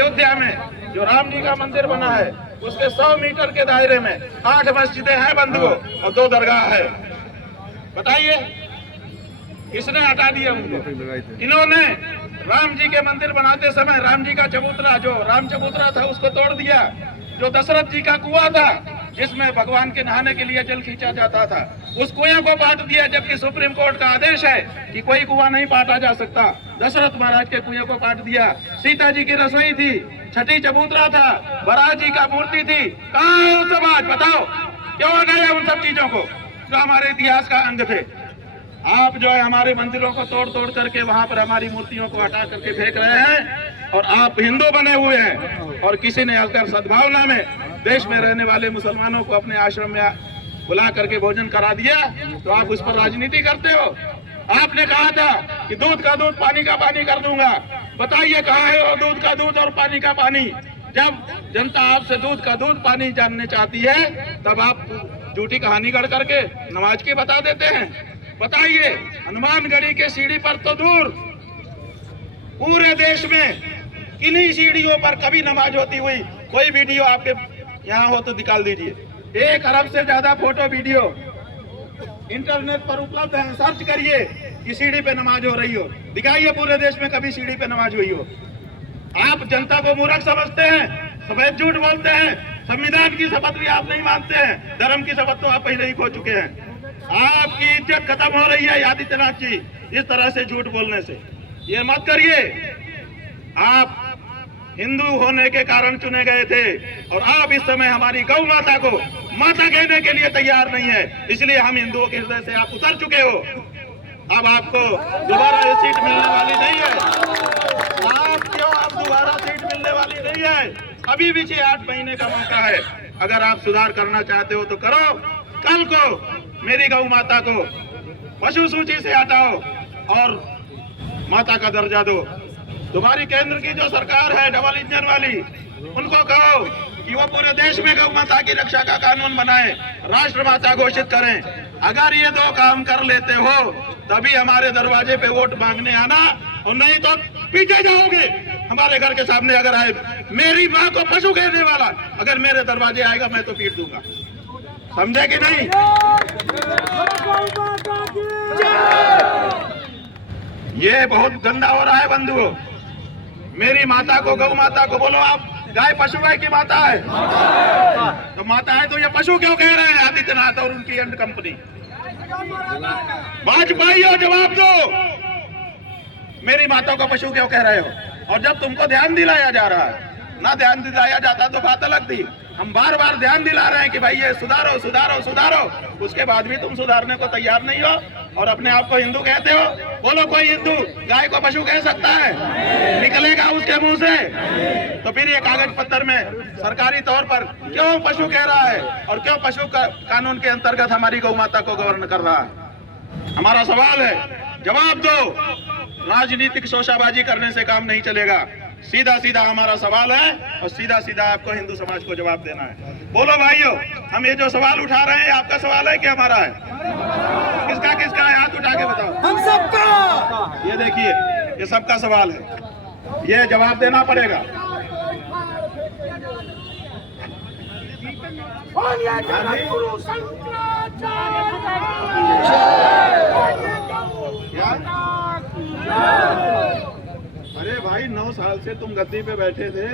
अयोध्या में जो राम जी का मंदिर बना है उसके 100 मीटर के दायरे में 8 मस्जिदें हैं बंधुओं और 2 दरगाह है। बताइए किसने हटा दिया उनको? इन्होंने राम जी के मंदिर बनाते समय राम जी का चबूतरा, जो राम चबूतरा था, उसको तोड़ दिया। जो दशरथ जी का कुआं था जिसमें भगवान के नहाने के लिए जल खींचा जाता था, उस कुएं को पाट दिया, जबकि सुप्रीम कोर्ट का आदेश है कि कोई कुआं नहीं पाटा जा सकता। दशरथ महाराज के कुएं को पाट दिया। सीता जी की रसोई थी, छठी चबूतरा था, बराह जी का मूर्ति थी। कहाँ है वो सब आज? बताओ क्यों गए उन सब चीजों को जो हमारे इतिहास का अंग थे? आप जो है हमारे मंदिरों को तोड़ तोड़ करके वहां पर हमारी मूर्तियों को हटा करके फेंक रहे हैं, और आप हिंदू बने हुए हैं। और किसी ने आकर सद्भावना में देश में रहने वाले मुसलमानों को अपने आश्रम में बुला करके भोजन करा दिया, तो आप उस पर राजनीति करते हो। आपने कहा था कि दूध का दूध पानी का पानी कर दूंगा। बताइए कहाँ है वो दूध का दूध और पानी का पानी? जब जनता आपसे दूध का दूध पानी जानने चाहती है तब आप झूठी कहानी गढ़ करके नमाज की बता देते हैं। बताइए हनुमानगढ़ी के सीढ़ी पर तो दूर, पूरे देश में किन्हीं सीढ़ियों पर कभी नमाज होती हुई कोई वीडियो आपके यहाँ हो तो निकाल दीजिए। 1 अरब से ज्यादा फोटो वीडियो इंटरनेट पर उपलब्ध है, सर्च करिए कि सीढ़ी पे नमाज हो रही हो, दिखाइए पूरे देश में कभी सीढ़ी पे नमाज हुई हो। आप जनता को मूर्ख समझते हैं, सफेद झूठ बोलते हैं, संविधान की शपथ भी आप नहीं मानते हैं, धर्म की शपथ तो आप पहले ही खो चुके हैं। आपकी इज्जत खत्म हो रही है आदित्यनाथ जी इस तरह से झूठ बोलने से। ये मत करिए। आप हिंदू होने के कारण चुने गए थे और आप इस समय हमारी गौ माता को माता कहने के लिए तैयार नहीं है, इसलिए हम हिंदुओं के हृदय से आप उतर चुके हो। अब आपको दोबारा ये सीट मिलने वाली नहीं है। आप दोबारा सीट मिलने वाली नहीं है। अभी भी 6-8 महीने का मौका है। अगर आप सुधार करना चाहते हो तो करो। कल को मेरी गौ माता को पशु सूची से हटाओ और माता का दर्जा दो। तुम्हारी केंद्र की जो सरकार है डबल इंजन वाली, उनको कहो कि वो पूरे देश में गौ माता की रक्षा का कानून बनाए, राष्ट्र माता घोषित करें। अगर ये 2 काम कर लेते हो तभी हमारे दरवाजे पे वोट मांगने आना, और नहीं तो पीछे जाओगे। हमारे घर के सामने अगर आए मेरी माँ को पशु कहने वाला अगर मेरे दरवाजे आएगा मैं तो पीट दूंगा। समझे कि नहीं? ये बहुत गंदा हो रहा है बंधुओं। मेरी माता को, गौ माता को बोलो आप गाय पशु गाय की माता है, तो माता है तो ये पशु क्यों कह रहे हैं आदित्यनाथ और उनकी एंड कंपनी? वाजपेयी हो जवाब दो, मेरी माता को पशु क्यों कह रहे हो? और जब तुमको ध्यान दिलाया जा रहा है, ना ध्यान दिलाया जाता तो बात अलग थी। हम बार बार ध्यान दिला रहे हैं कि भाई ये सुधारो सुधारो सुधारो, उसके बाद भी तुम सुधारने को तैयार नहीं हो और अपने आप को हिंदू कहते हो। बोलो कोई हिंदू गाय को पशु कह सकता है? निकलेगा उसके मुंह से? तो फिर ये कागज पत्थर में सरकारी तौर पर क्यों पशु कह रहा है और क्यों पशु कानून के अंतर्गत हमारी गौ माता को गवर्न कर रहा है? हमारा सवाल है, जवाब दो। राजनीतिक शोशाबाजी करने से काम नहीं चलेगा। सीधा सीधा हमारा सवाल है और सीधा सीधा आपको हिंदू समाज को जवाब देना है। बोलो भाइयों, हम ये जो सवाल उठा रहे हैं आपका सवाल है कि हमारा है? किसका किसका है? हाथ उठा के बताओ। हम सबका। ये देखिए, ये सबका सवाल है, ये जवाब देना पड़ेगा। अरे भाई 9 साल से तुम गद्दी पे बैठे थे,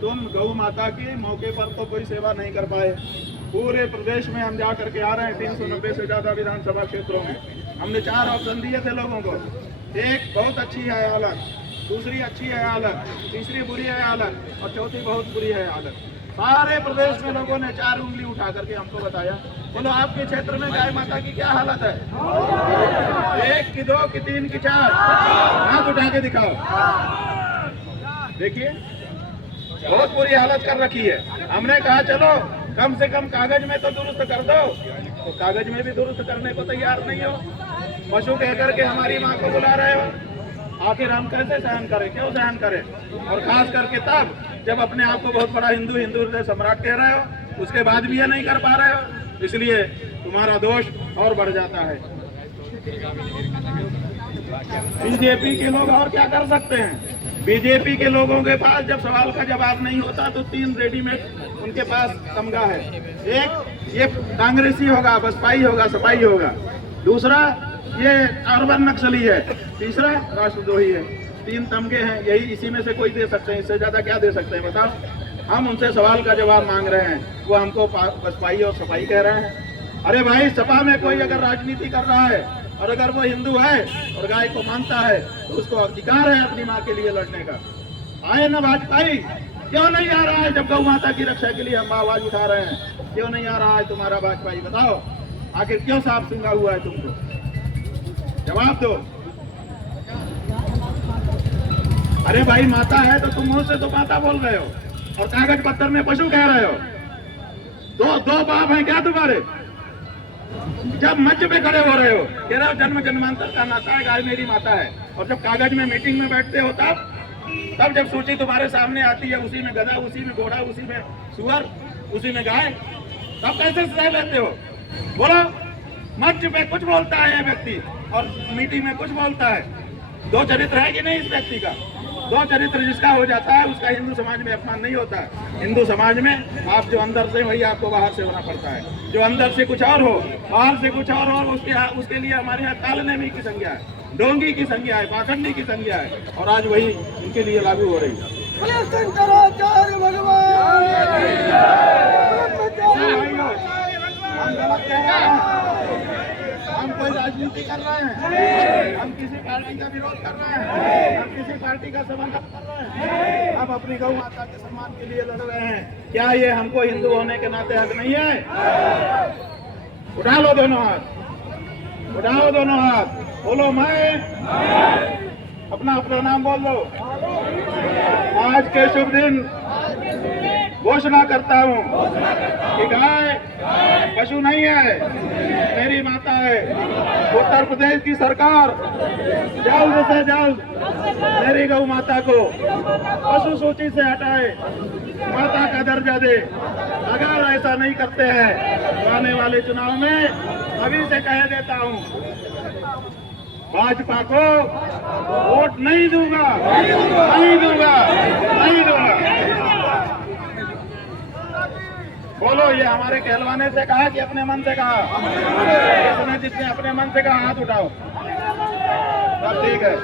तुम गौ माता की मौके पर तो कोई सेवा नहीं कर पाए। पूरे प्रदेश में हम जा करके आ रहे हैं, 390 से ज्यादा विधानसभा क्षेत्रों में। हमने 4 ऑप्शन दिए थे लोगों को। एक बहुत अच्छी है हालत, दूसरी अच्छी है हालत, तीसरी बुरी है हालत और चौथी बहुत बुरी है हालत। सारे प्रदेश में लोगों ने 4 उंगली उठा करके हमको बताया। बोलो आपके क्षेत्र में गाय माता की क्या हालत है? 1 की 2 की 3 की 4, हाथ उठा के दिखाओ। देखिए बहुत बुरी हालत कर रखी है। हमने कहा चलो कम से कम कागज में तो दुरुस्त कर दो, तो कागज में भी दुरुस्त करने को तैयार नहीं हो। पशु कह करके हमारी माँ को बुला रहे हो। आखिर हम कैसे सहन करें, क्यों सहन करें? और खास करके तब जब अपने आप को बहुत बड़ा हिंदू हृदय सम्राट कह रहे हो, उसके बाद भी ये नहीं कर पा रहे हो, इसलिए तुम्हारा दोष और बढ़ जाता है। बीजेपी के लोग और क्या कर सकते हैं? बीजेपी के लोगों के पास जब सवाल का जवाब नहीं होता तो 3 रेडीमेड उनके पास तमगा है। एक ये कांग्रेसी होगा, बसपाई होगा, सपाई होगा। दूसरा ये अर्बन नक्सली है। तीसरा राष्ट्रद्रोही है। 3 तमगे हैं, यही इसी में से कोई दे सकते हैं। इससे ज्यादा क्या दे सकते हैं बताओ। हम उनसे सवाल का जवाब मांग रहे हैं, वो हमको बसपाई और सपाई कह रहे हैं। अरे भाई, सपा में कोई अगर राजनीति कर रहा है और अगर वो हिंदू है और गाय को मानता है तो उसको अधिकार है अपनी माँ के लिए लड़ने का। आए ना वाजपेयी, क्यों नहीं आ रहा है जब गौ माता की रक्षा के लिए हम आवाज उठा रहे हैं? क्यों नहीं आ रहा है तुम्हारा वाजपेयी? बताओ आखिर क्यों सांप सूंघा हुआ है तुमको? जवाब दो। अरे भाई, माता है तो तुम मुंह से तो माता बोल रहे हो और कागज पत्तर में पशु कह रहे हो। दो बाप हैं क्या तुम्हारे? जब मंच पे खड़े हो रहे हो कह रहे हो जन्म जन्मांतर का नाता है, गाय मेरी माता है, और जब कागज में मीटिंग में बैठते हो तब जब सूची तुम्हारे सामने आती है, उसी में गधा, उसी में घोड़ा, उसी में सुअर, उसी में गाय, तब कैसे सह लेते हो? बोलो। मंच पे कुछ बोलता है ये व्यक्ति और मीटिंग में कुछ बोलता है। 2 चरित्र है कि नहीं इस व्यक्ति का? 2 चरित्र जिसका हो जाता है उसका हिंदू समाज में अपमान नहीं होता है। हिंदू समाज में आप जो अंदर से वही आपको बाहर से होना पड़ता है। जो अंदर से कुछ और हो, बाहर से कुछ और हो, उसके लिए हमारे यहाँ कालनेमी की संज्ञा है, डोंगी की संज्ञा है, पाखंडी की संज्ञा है, और आज वही इनके लिए लागू हो रही है। हम गलत कह रहे हैं, हम कोई राजनीति कर रहे हैं, हम किसी पार्टी का विरोध कर रहे हैं, हम किसी पार्टी का समर्थन कर रहे हैं, हम अपनी गौ माता के सम्मान के लिए लड़ रहे हैं। क्या ये हमको हिंदू होने के नाते हक नहीं है? उठा लो दोनों हाथ, उठाओ दोनों हाथ, बोलो मैं, अपना अपना नाम बोल लो। आज के शुभ दिन घोषणा करता हूँ कि गाय पशु नहीं है, मेरी माता है। उत्तर प्रदेश की सरकार जल्द से जल्द मेरी गौ माता को पशु सूची से हटाए, माता का दर्जा दे। अगर ऐसा नहीं करते हैं तो आने वाले चुनाव में अभी से कह देता हूँ, भाजपा को वोट नहीं दूंगा, नहीं दूंगा, नहीं दूंगा। बोलो, ये हमारे कहलवाने से कहा कि अपने मन से कहा? जिसने अपने मन से कहा हाथ उठाओ। सब ठीक है।